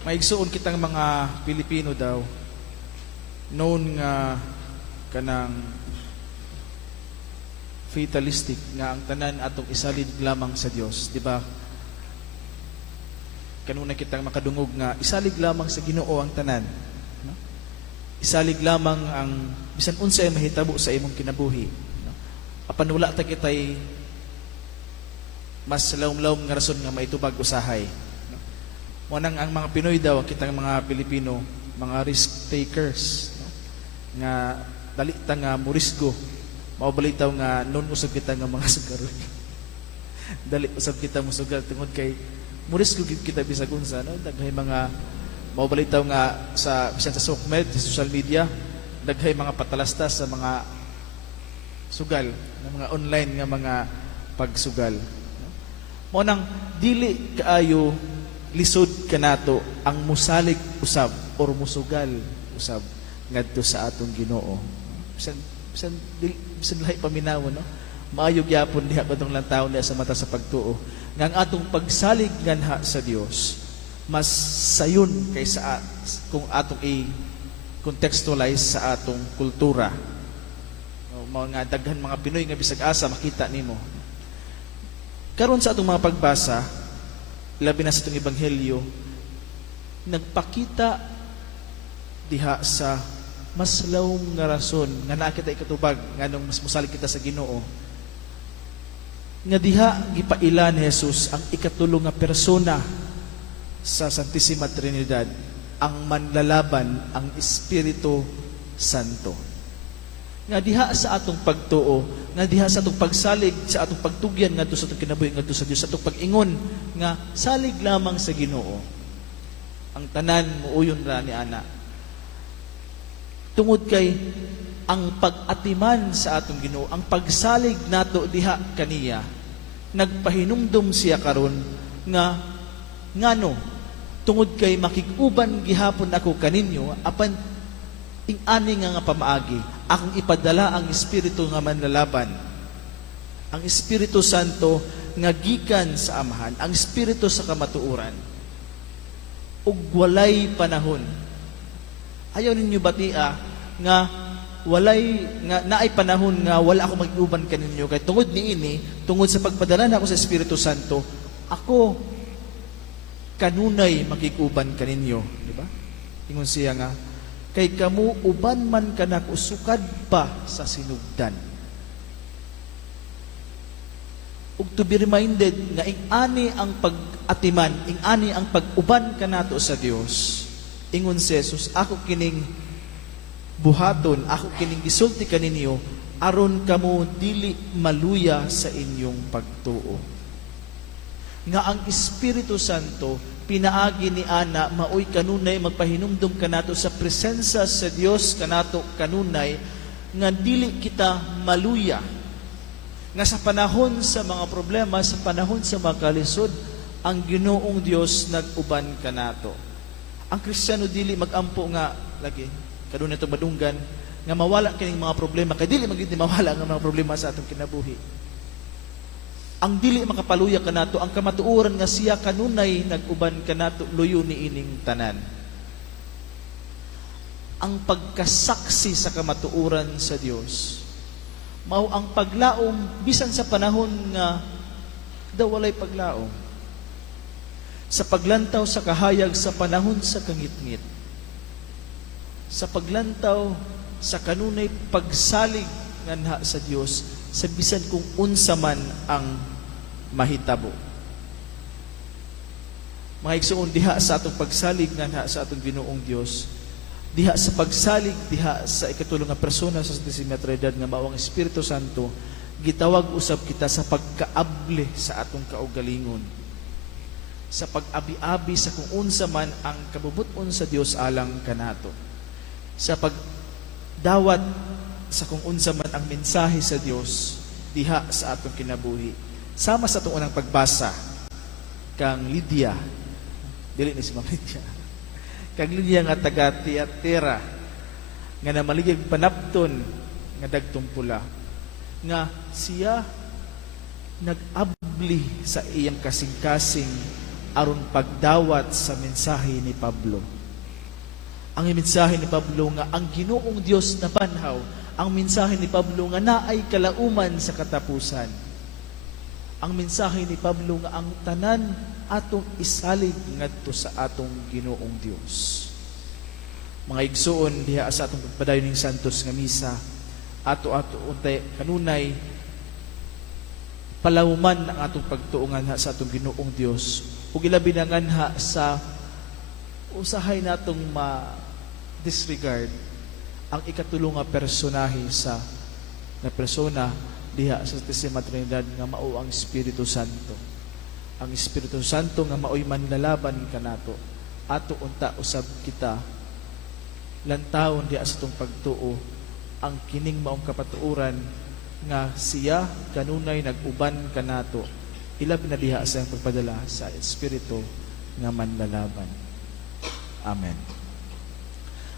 Maigsuon kitang mga Pilipino daw known nga kanang fatalistic nga ang tanan atong isalid lamang sa Dios, di ba? Kanuna kitang makadungog nga isalig lamang sa Ginoo ang tanan, no? Isalig lamang ang bisan unsay mahitabo sa imong kinabuhi, no? Apan wala ta kitay mas lawom-lawom nga rason nga maitubag usahay. Munang ang mga Pinoy daw, kitang mga Pilipino, mga risk takers, no? Nga dali ta nga murisgo, maubalitaw nga non usab kita nga mga sugaron. Dali usab kita musugal tungod kay murisgo kita bisag unsa, no? Daghay mga maubalitaw nga sa bisan sa sokmed, sa social media, daghay mga patalastas sa mga sugal, ng mga online nga mga pagsugal. Munang dili kaayo lisod kanato ang musalig usab or musugal usab ngadto sa atong Ginoo. Bisan lahi paminawon, no? Maayo gyapon diha kadtong lantaw niya sa mata sa pagtuo nga ang atong pagsalig nganha sa Dios mas sayon kaysa kung atong i-contextualize sa atong kultura. Mga daghan mga Pinoy nga bisag asa makita nimo. Karon sa atong mga pagbasa, labi na sa itong ebanghelyo, nagpakita diha sa mas lawom nga rason nga naa kita ikatubag nganong mas musalig kita sa Ginoo. Nga diha gipaila ni Jesus ang ikatulong nga persona sa Santissima Trinidad, ang manlalaban, ang Espiritu Santo. Nga diha sa atong pagtuo, nga diha sa atong pagsalig, sa atong pagtugyan ngadto sa atong kinabuhi ngadto sa Dios, sa atong pag-ingon nga salig lamang sa Ginoo. Ang tanan muuyon ra ni ana. Tungod kay ang pag-atiman sa atong Ginoo, ang pagsalig nato diha kaniya, nagpahinumdum siya karon nga ngano tungod kay makig-uban gihapon ako kaninyo apan ing-ani nga pamaagi, akong ipadala ang Espiritu nga manlalaban, ang Espiritu Santo nga gikan sa Amahan, ang Espiritu sa kamatuoran, ug walay panahon. Ayaw ninyo batia nga walay nga naay panahon nga wala ako mag-uban kaninyo kay tungod niini, tungod sa pagpadala nako sa Espiritu Santo, ako kanunay makig-uban kaninyo, di ba? Ingon siya nga kay kamu uban man kanako sukad pa sa sinugdan. Ug to be reminded nga ing-ani ang pag-atiman, ing-ani ang pag-uban kanato sa Dios. Ingon si Jesus, ako kining buhaton, ako kining gisulti kaninyo aron kamo dili maluya sa inyong pagtuo. Nga ang Espiritu Santo pinaagi ni ana maoy kanunay magpahinumdum kanato sa presensya sa Dios kanato kanunay nga dili kita maluya, nga sa panahon sa mga problema, sa panahon sa mga kalisod, ang Ginoong Dios nag-uban kanato. Ang Kristiyano dili magampo nga lagi kaduna itong madunggan nga mawala kining mga problema kay dili magindi mawala nga mga problema sa atong kinabuhi. Ang dili makapaluya kanato ang kamatuoran nga siya kanunay nag-uban kanato luyo ni ining tanan. Ang pagkasaksi sa kamatuoran sa Dios mao ang paglaom bisan sa panahon nga daw walay paglaom. Sa paglantaw sa kahayag sa panahon sa kangitngit. Sa paglantaw sa kanunay pagsalig nganha sa Dios sa bisan kung unsa man ang mahitabo. Mga igsuon diha sa atong pagsalig nganha sa atong Ginoong Dios, diha sa pagsalig diha sa ikatulong nga persona sa Santissima Trinidad nga mao ang Espiritu Santo, gitawag usab kita sa pagkaable sa atong kaugalingon, sa pag-abi-abi sa kung unsa man ang kabubut-on sa Dios alang kanato, sa pagdawat sa kung unsa man ang mensahe sa Dios diha sa atong kinabuhi. Sama sa atong unang pagbasa kang Lydia, dili ni si Ma'am Lydia, kang Lydia nga taga Tiatira nga namaligig panapton nga dagtong pula, nga siya nag-abli sa iyang kasing-kasing aron pagdawat sa mensahe ni Pablo. Ang mensahe ni Pablo nga ang Ginoong Dios na banhaw, ang mensahe ni Pablo nga naay kalauman sa katapusan. Ang mensahe ni Pablo nga ang tanan atong isalig ngadto sa atong Ginoong Dios. Mga igsoon diha sa atong pagpadayon ning santos nga misa, ato untay kanunay palawman ang atong pagtuongan sa atong Ginoong Dios ug ilabi na nganha sa usahay natong ma-disregard ang ikatulong nga personahe sa na persona diha sa Santísima Trinidad nga mao ang Espiritu Santo. Ang Espiritu Santo nga maoy manlalaban kanato. Ato unta usab kita lantawon diha sa atong pagtuo ang kining maong kapatuoran nga siya kanunay nag-uban kanato. Ilabi na diha sa pagpadala sa Espiritu nga manlalaban. Amen.